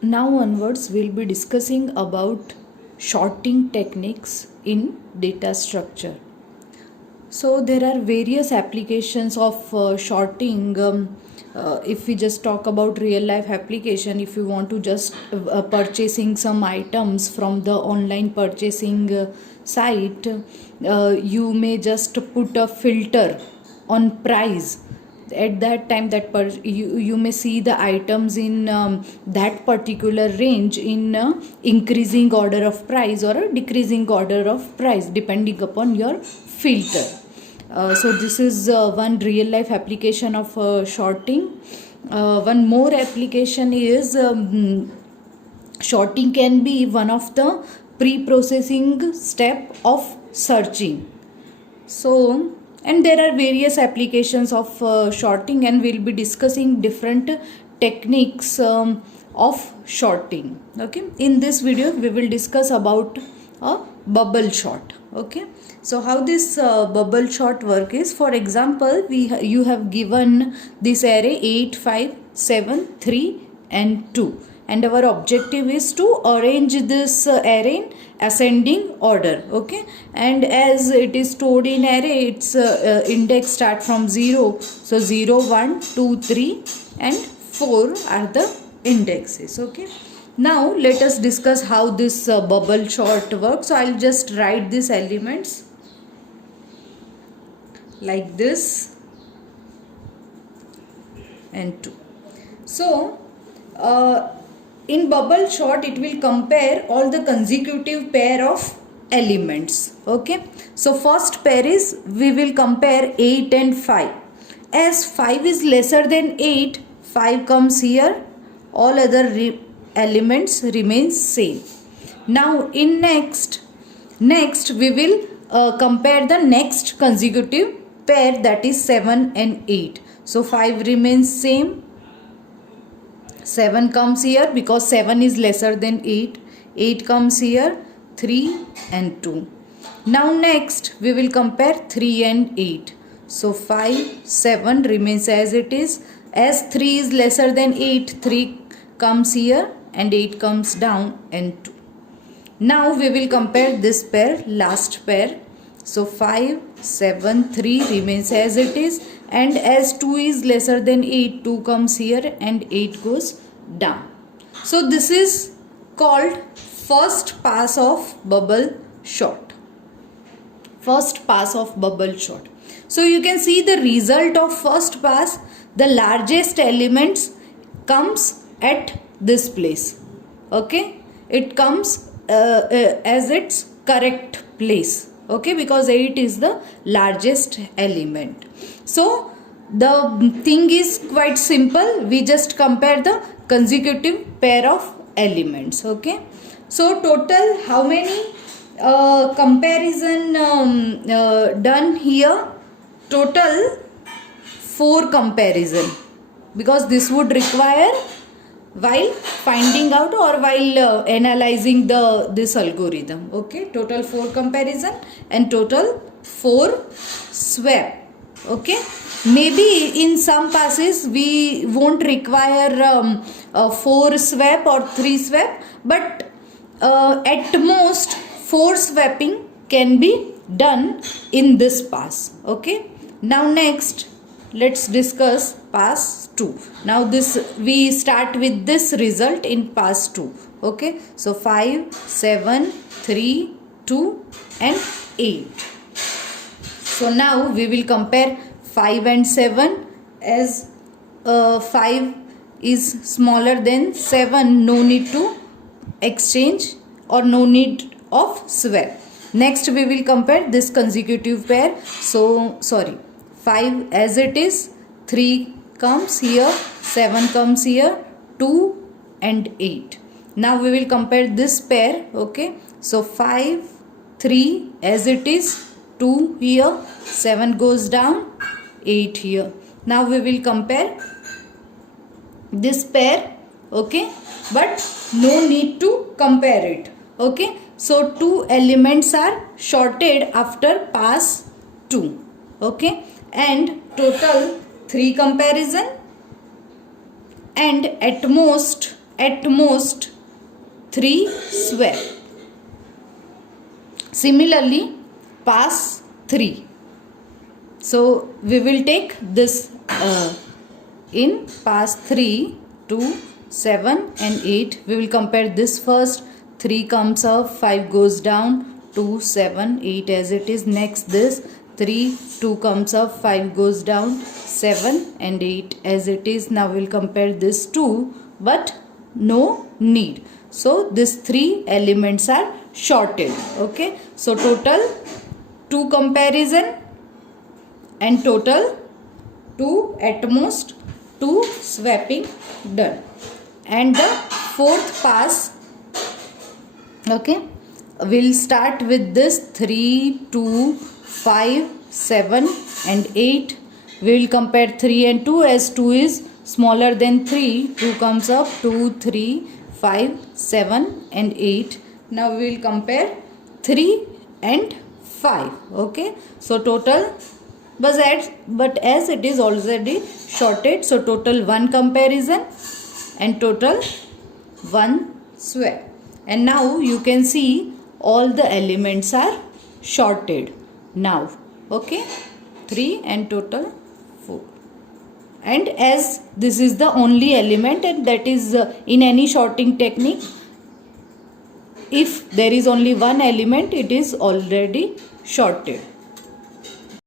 Now onwards we'll be discussing about sorting techniques in data structure. So there are various applications of sorting. If we just talk about real life application, if you want to just purchasing some items from the online purchasing site, you may just put a filter on price. At that time you may see the items in that particular range in increasing order of price or a decreasing order of price depending upon your filter. So this is one real life application of sorting. One more application is sorting can be one of the pre-processing step of searching. So, and there are various applications of sorting, and we'll be discussing different techniques of sorting. Okay, in this video we will discuss about a bubble sort. Okay, so how this bubble sort work is, for example, you have given this array 8, 5, 7, 3 and 2, and our objective is to arrange this array in ascending order. Okay, and as it is stored in array, its index start from 0, so 0, 1, 2, 3 and 4 are the indexes. Okay, now let us discuss how this bubble sort works. So I'll just write these elements like this and 2. So in bubble sort it will compare all the consecutive pair of elements. Okay, so first pair is, we will compare 8 and 5. As 5 is lesser than 8, 5 comes here, all other elements remain same. Now in next we will compare the next consecutive pair, that is 7 and 8. So 5 remains same, 7 comes here because 7 is lesser than 8, 8 comes here, 3 and 2. Now next we will compare 3 and 8. So 5, 7 remains as it is. As 3 is lesser than 8, 3 comes here and 8 comes down and 2. Now we will compare this pair, last pair. So 5, 7, 3 remains as it is, and as 2 is lesser than 8, 2 comes here and 8 goes down. So this is called first pass of bubble sort. First pass of bubble sort. So you can see the result of first pass, the largest elements comes at this place. Okay, it comes as its correct place. Okay, because 8 is the largest element. So the thing is quite simple, we just compare the consecutive pair of elements. Okay, so total how many comparison done here? Total 4 comparison, because this would require while finding out or while analyzing this algorithm. Okay, total 4 comparison and total 4 swap. Okay, maybe in some passes we won't require 4 swap or 3 swap, but at most 4 swapping can be done in this pass. Okay, now next let's discuss pass 2. Now this we start with this result in pass 2. Okay, so 5, 7, 3, 2 and 8. So now we will compare 5 and 7. As 5 is smaller than 7, no need to exchange or no need of swap. Next we will compare this consecutive pair. So sorry, 5 as it is, 3 comes here, 7 comes here, 2 and 8. Now we will compare this pair. Okay, so 5, 3 as it is, 2 here, 7 goes down, 8 here. Now we will compare this pair. Okay, but no need to compare it. Okay, so 2 elements are sorted after pass 2. Okay, and total 3 comparison and at most at most 3 swap. Similarly, pass 3. So we will take this in pass 3, 2, 7 and 8. We will compare this first. 3 comes up, 5 goes down, 2, 7, 8 as it is. Next this 3, 2 comes up, 5 goes down, 7 and 8 as it is. Now we will compare this 2, but no need. So these 3 elements are shorted. Okay. So total 2 comparison and total 2 at most 2 swapping done. And the fourth pass, okay, we'll start with this 3, 2, 5, 7 and 8. We will compare 3 and 2 as 2 is smaller than 3. 2 comes up, 2, 3, 5, 7 and 8. Now we will compare 3 and 5. Okay. So total, but as it is already shorted, so total 1 comparison and total 1 swap. And now you can see all the elements are shorted now. Okay. 3 and total 4. And as this is the only element, and that is in any sorting technique, if there is only one element, it is already sorted.